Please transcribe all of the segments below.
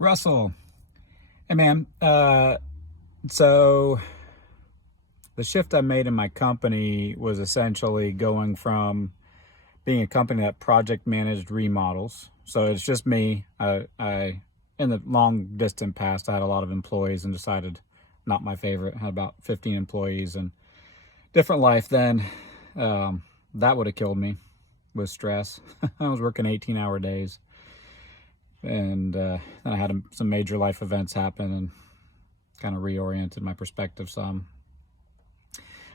Russell, hey man. So the shift I made in my company was essentially going from being a company that project managed remodels. So it's just me. I in the long distant past, I had a lot of employees and decided not my favorite. I had about 15 employees and different life then. That would have killed me with stress. I was working 18-hour days, and then I had some major life events happen and kind of reoriented my perspective some.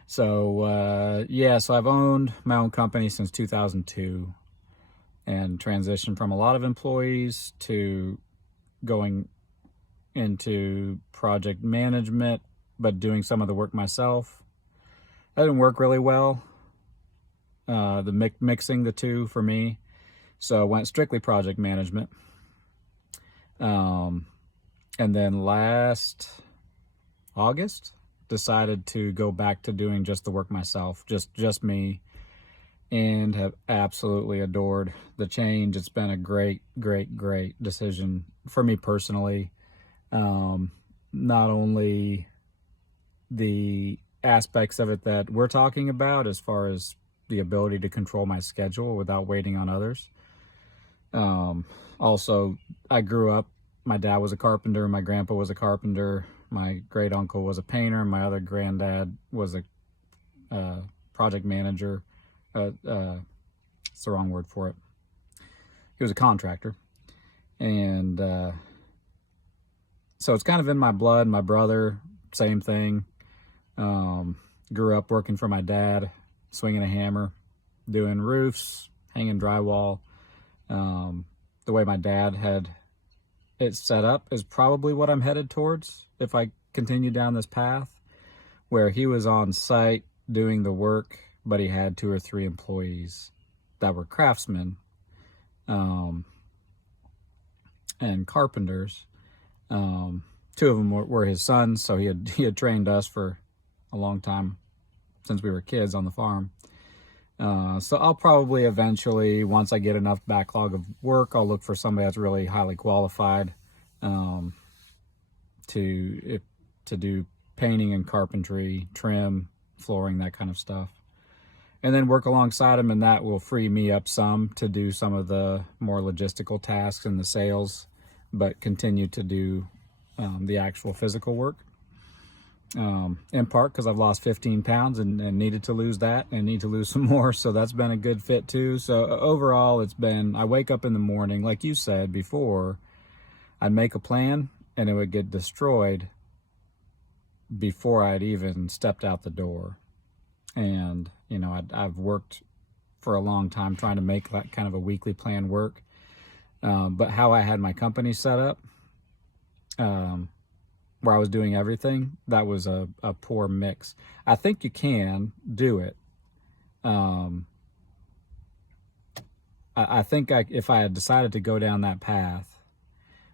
So I've owned my own company since 2002 and transitioned from a lot of employees to going into project management, but doing some of the work myself. That didn't work really well. Mixing the two for me. So I went strictly project management. And then last August, decided to go back to doing just the work myself, just me, and have absolutely adored the change. It's been a great decision for me personally. Not only the aspects of it that we're talking about, as far as the ability to control my schedule without waiting on others. Also, I grew up, my dad was a carpenter, my grandpa was a carpenter, my great uncle was a painter, and my other granddad was a project manager. It's the wrong word for it. He was a contractor. And so it's kind of in my blood. My brother, same thing. Grew up working for my dad, swinging a hammer, doing roofs, hanging drywall. The way my dad had it set up is probably what I'm headed towards if I continue down this path, where he was on site doing the work, but he had 2 or 3 employees that were craftsmen and carpenters. 2 of them were his sons, so he had trained us for a long time since we were kids on the farm. So I'll probably eventually, once I get enough backlog of work, I'll look for somebody that's really highly qualified to do painting and carpentry, trim, flooring, that kind of stuff. And then work alongside them, and that will free me up some to do some of the more logistical tasks and the sales, but continue to do the actual physical work. In part because I've lost 15 pounds and needed to lose that and need to lose some more. So that's been a good fit too. So overall, it's been, I wake up in the morning, like you said before, I'd make a plan and it would get destroyed before I'd even stepped out the door. And, you know, I've worked for a long time trying to make that kind of a weekly plan work. But how I had my company set up, where I was doing everything, that was a poor mix. I think you can do it. I think if I had decided to go down that path,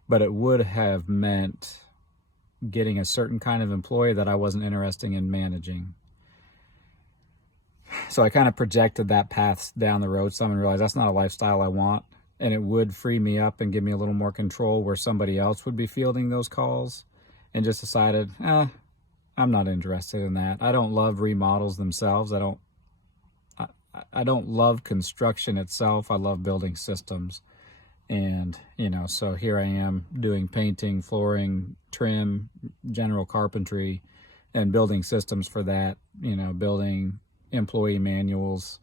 but it would have meant getting a certain kind of employee that I wasn't interested in managing. So I kind of projected that path down the road some and realized that's not a lifestyle I want. And it would free me up and give me a little more control where somebody else would be fielding those calls. And just decided, I'm not interested in that. I don't love remodels themselves. I don't love construction itself. I love building systems. And, you know, so here I am doing painting, flooring, trim, general carpentry, and building systems for that, you know, building employee manuals,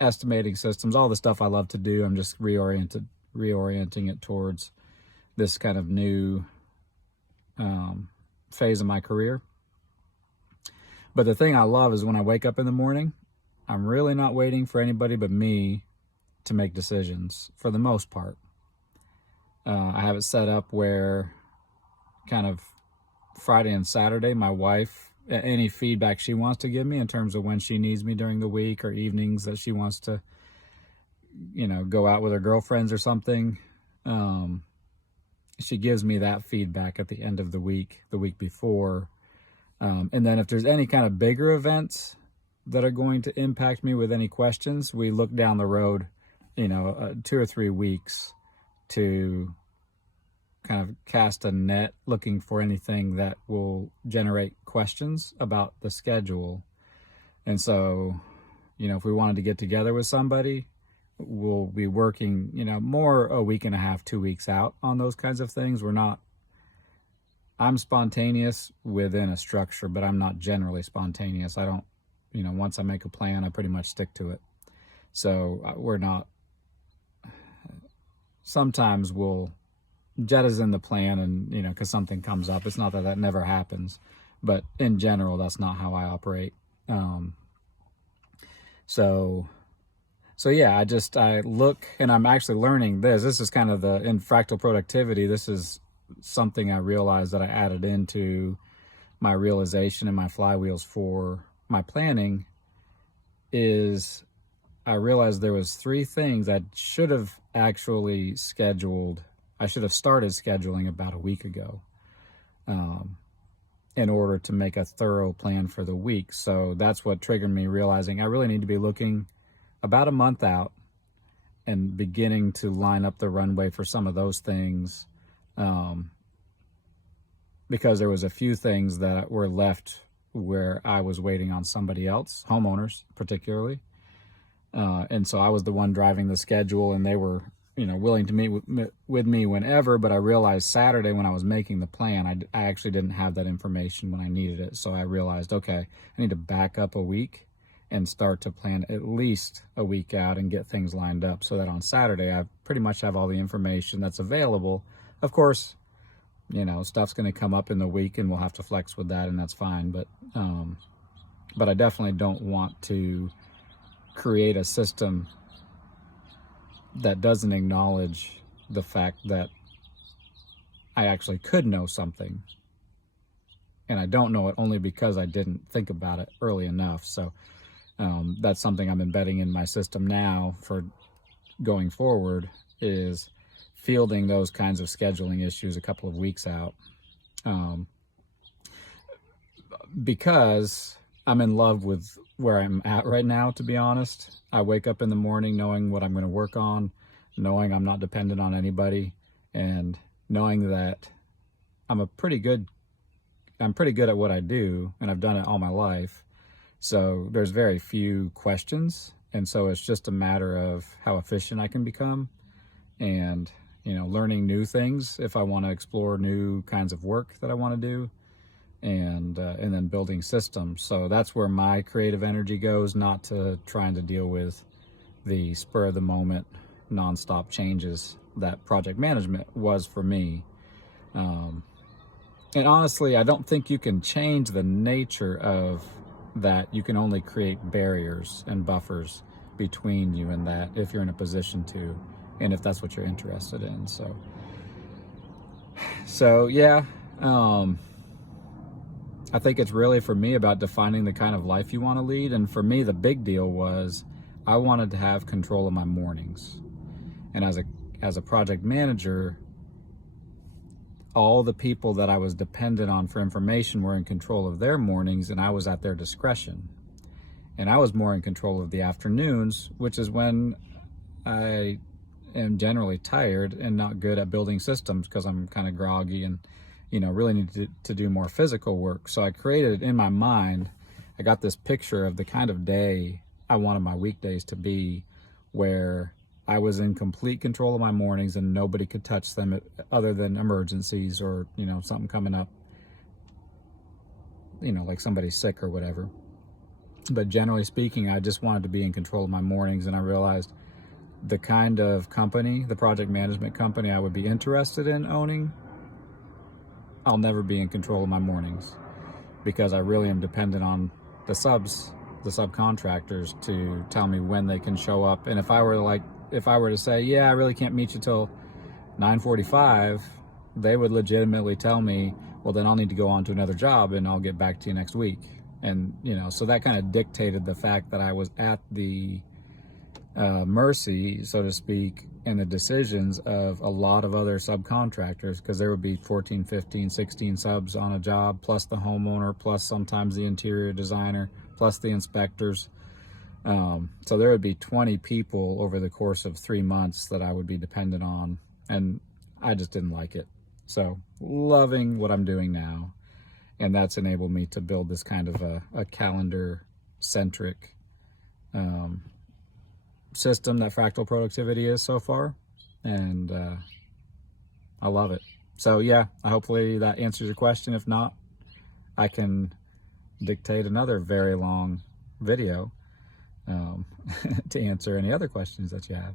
estimating systems, all the stuff I love to do. I'm just reorienting it towards this kind of new phase of my career. But the thing I love is when I wake up in the morning, I'm really not waiting for anybody but me to make decisions for the most part. I have it set up where kind of Friday and Saturday, my wife, any feedback she wants to give me in terms of when she needs me during the week or evenings that she wants to, you know, go out with her girlfriends or something, she gives me that feedback at the end of the week before. And then if there's any kind of bigger events that are going to impact me with any questions, we look down the road, you know, 2 or 3 weeks to kind of cast a net looking for anything that will generate questions about the schedule. And so, if we wanted to get together with somebody, we'll be working, more a week and a half, 2 weeks out on those kinds of things. I'm spontaneous within a structure, but I'm not generally spontaneous. I don't, once I make a plan, I pretty much stick to it. So we're not, sometimes we'll jettison the plan and, because something comes up. It's not that that never happens, but in general, that's not how I operate. So yeah, I look, and I'm actually learning this. This is kind of in fractal productivity. This is something I realized that I added into my realization and my flywheels for my planning is I realized there was 3 things I should have actually scheduled. I should have started scheduling about a week ago in order to make a thorough plan for the week. So that's what triggered me realizing I really need to be looking about a month out and beginning to line up the runway for some of those things. Because there was a few things that were left where I was waiting on somebody else, homeowners particularly. And so I was the one driving the schedule, and they were, willing to meet with me whenever. But I realized Saturday when I was making the plan, I actually didn't have that information when I needed it. So I realized, okay, I need to back up a week and start to plan at least a week out and get things lined up so that on Saturday I pretty much have all the information that's available. Of course, stuff's going to come up in the week and we'll have to flex with that, and that's fine. But I definitely don't want to create a system that doesn't acknowledge the fact that I actually could know something, and I don't know it only because I didn't think about it early enough. So that's something I'm embedding in my system now for going forward, is fielding those kinds of scheduling issues a couple of weeks out, because I'm in love with where I'm at right now, to be honest. I wake up in the morning knowing what I'm going to work on, knowing I'm not dependent on anybody, and knowing that I'm pretty good at what I do, and I've done it all my life. So there's very few questions, and so it's just a matter of how efficient I can become, and learning new things if I want to explore new kinds of work that I want to do, and then building systems. So that's where my creative energy goes, not to trying to deal with the spur of the moment, nonstop changes that project management was for me. And honestly, I don't think you can change the nature of that. You can only create barriers and buffers between you and that if you're in a position to, and if that's what you're interested in. So yeah, I think it's really, for me, about defining the kind of life you want to lead. And for me, the big deal was I wanted to have control of my mornings. And as a project manager, all the people that I was dependent on for information were in control of their mornings, and I was at their discretion. And I was more in control of the afternoons, which is when I am generally tired and not good at building systems because I'm kind of groggy and really need to do more physical work. So I created in my mind, I got this picture of the kind of day I wanted my weekdays to be, where I was in complete control of my mornings and nobody could touch them other than emergencies or, something coming up, like somebody's sick or whatever. But generally speaking, I just wanted to be in control of my mornings. And I realized the kind of company, the project management company I would be interested in owning, I'll never be in control of my mornings, because I really am dependent on the subcontractors to tell me when they can show up. And if I were to say, yeah, I really can't meet you till 9:45, they would legitimately tell me, well, then I'll need to go on to another job and I'll get back to you next week. And, so that kind of dictated the fact that I was at the mercy, so to speak, and the decisions of a lot of other subcontractors, because there would be 14, 15, 16 subs on a job, plus the homeowner, plus sometimes the interior designer, plus the inspectors. So there would be 20 people over the course of 3 months that I would be dependent on, and I just didn't like it. So loving what I'm doing now. And that's enabled me to build this kind of a calendar-centric system that Fractal Productivity is so far. And I love it. So yeah, hopefully that answers your question. If not, I can dictate another very long video to answer any other questions that you have.